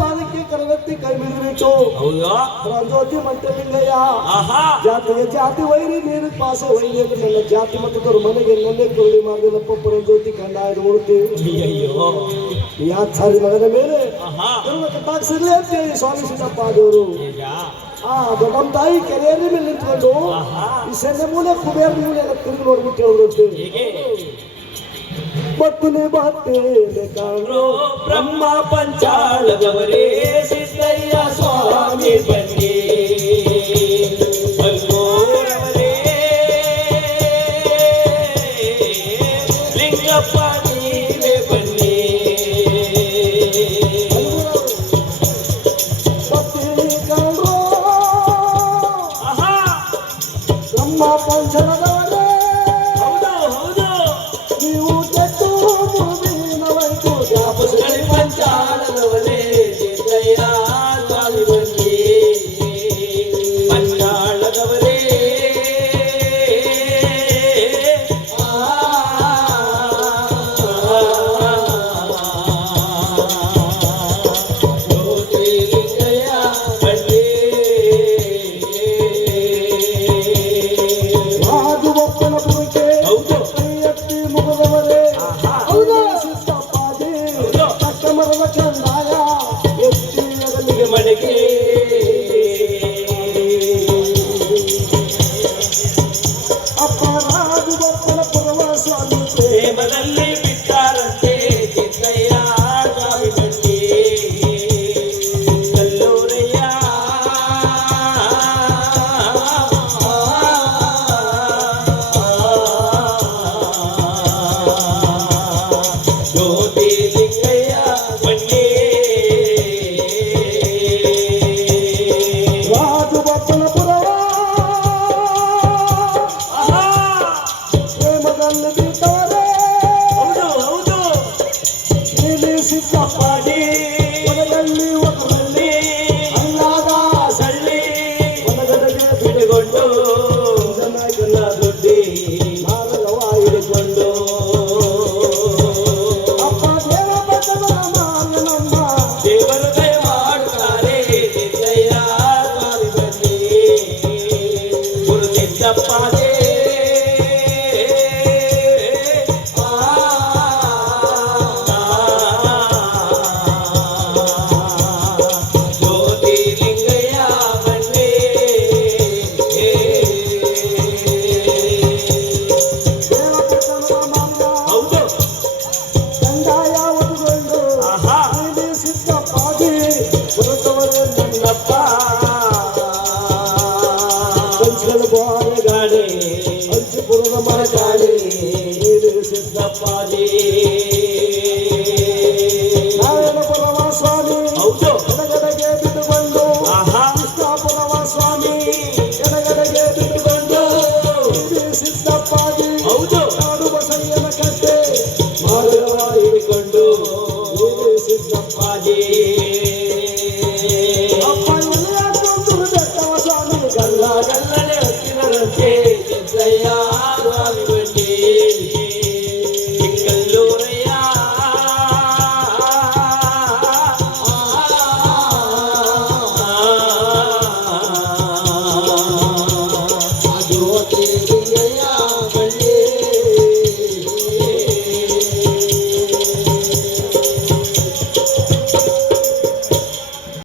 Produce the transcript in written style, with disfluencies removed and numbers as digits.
ಪಾದಕ್ಕೆ ಕರಗತ್ತಿ ಕೈ ಬಿಡಬೇಕು. ಹೌದಾ ಜ್ಯೋತಿ ಮಂಟಲಿಂಗಯ್ಯ ಜಾತಿಗೆ ಜಾತಿ ವೈರಿ ನೀರು ಪಾಸ ವೈರಿ ಅಂದ್ರೆ ನನ್ನ ಜಾತಿ ಮತದವ್ರ ಮನೆಗೆ ನನ್ನೇ ಕೊರಳಿ ಮಾಡಿದಪ್ಪ ಜ್ಯೋತಿ ಕಂಡ ಮೂರ್ತಿ. ಅಯ್ಯೋ ಯಾಚಾರಿ ಮಗನ ಮೇಲೆ ಕಟಾಕ್ಷಿರ್ಲಿ ಅಂತೇಳಿ ಸ್ವಾಮಿ ಸಿದ್ದಪ್ಪ ಆದವರು ದೊಡ್ಡಮ್ಮ ತಾಯಿ ಕೆರೆಯಲ್ಲಿ ಮೇಲೆ ನಿಂತ್ಕೊಂಡು ಈ ಸೆನ್ನೆ ಮೂಲೆ ಕುಬೇರ ಮೂಲೆ ಎಲ್ಲ ತಿರುಗಿ ನೋಡ್ಬಿಟ್ಟು ಹೇಳಿದ್ರು. ಬತ್ತನೆ ಬತ್ತೇನೆ ಕಾಣೋ ಬ್ರಹ್ಮ ಪಂಚಾಳದವರೇ ಸಿದ್ದಯ್ಯ ಸ್ವಾಮಿ ಬನ್ನಿ ಬಂಗೋರವರೇ ಲಿಂಗಪ್ಪ ನೀವೇ ಬನ್ನಿ. ಬತ್ತೇನೆ ಕಾಣೋ ಬ್ರಹ್ಮ ಪಂಚಾಳದವರೇ ಪಂಚಾಳದವರೇ ಸಿದ್ದಯ್ಯ ಸ್ವಾಮಿ ಬನ್ನಿ ಪಂಚಾಳದವರೇ ಜ್ಯೋತಿಲಿಂಗಯ್ಯ ಬನ್ನಿ. ರಾಜುವಪ್ಪನ ಪುರಕ್ಕೆ ಎತ್ತಿ ಮುಗದವರೇ ಮರದ ಕಂದಾಯ ಎತ್ತಿ ಮನೆಗೆ